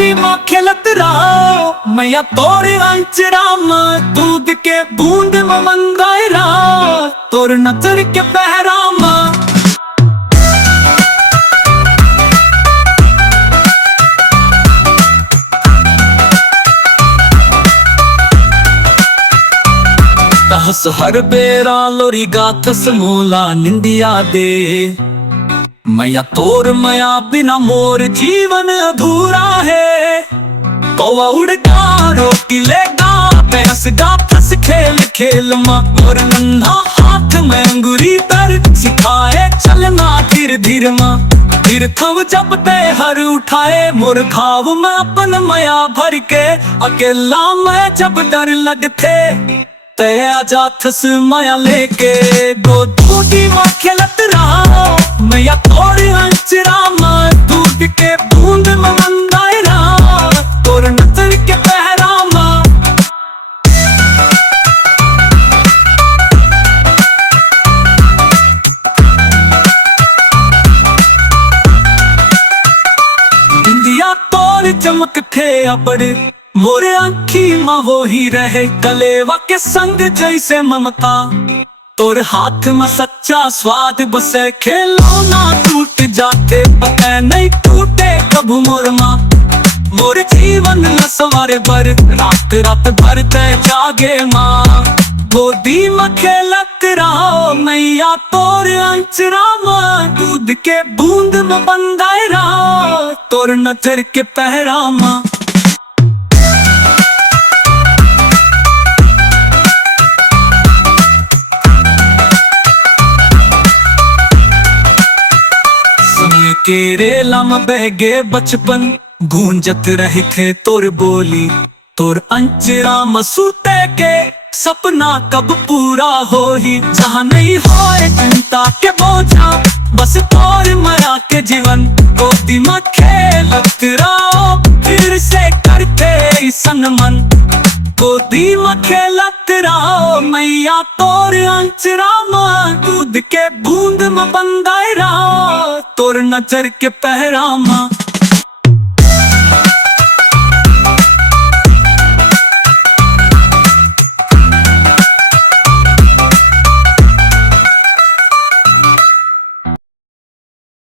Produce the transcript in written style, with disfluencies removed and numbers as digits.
टूटी माँ खेलत रहो मैया तोरे अंचराम दूध के बूंद में मंगायरा तोर नजर के पहराम तहस हर बेरा लोरी गाथस मोला निंदिया दे मैया तोर मया बिना मोर जीवन अधूरा है। कौवा उड़गा रोटी लेगा भैंस गा फंस खेल खेल मोर नन्हा हाथ में अंगुरी तर सिखाए चलना धीर धीर धीर थव जब ते हर उठाए मोर खाव में अपन मया भर के अकेला मैं जब डर लगते ते आजा थस माया लेके दो टूटी माँ खेलत रहो मैया तोरे अंचराम दूध के बूंद में मंगायरा तोर नजर के पहराम इंदिया तोर चमक थे अपड़ मोरे आँखी माँ वो ही रहे कलेवा के संग जैसे ममता तोर हाथ में सच्चा स्वाद बसे खेलो ना टूट जाते पता नहीं टूटे कब मोर माँ मोर जीवन न सवारे भर रात रात भर ते जागे माँ गोदी में खेलत रहो मैया तोर अंचराम दूध के बूंद में बंधायरा तोर नजर के पहरामा तेरे लम बहगे बचपन गूंजत रहे थे तोर बोली तोर अंचरा मसूते के सपना कब पूरा हो ही जहाँ नहीं होए चिंता के बोझा बस तोर मरा के जीवन गोदी में खेलत रहो फिर से करते सनमन गोदी में खेलत रहो मैया तोर अंचराम दूध के बूंद में बंधायरा तोर नजर के पहरामा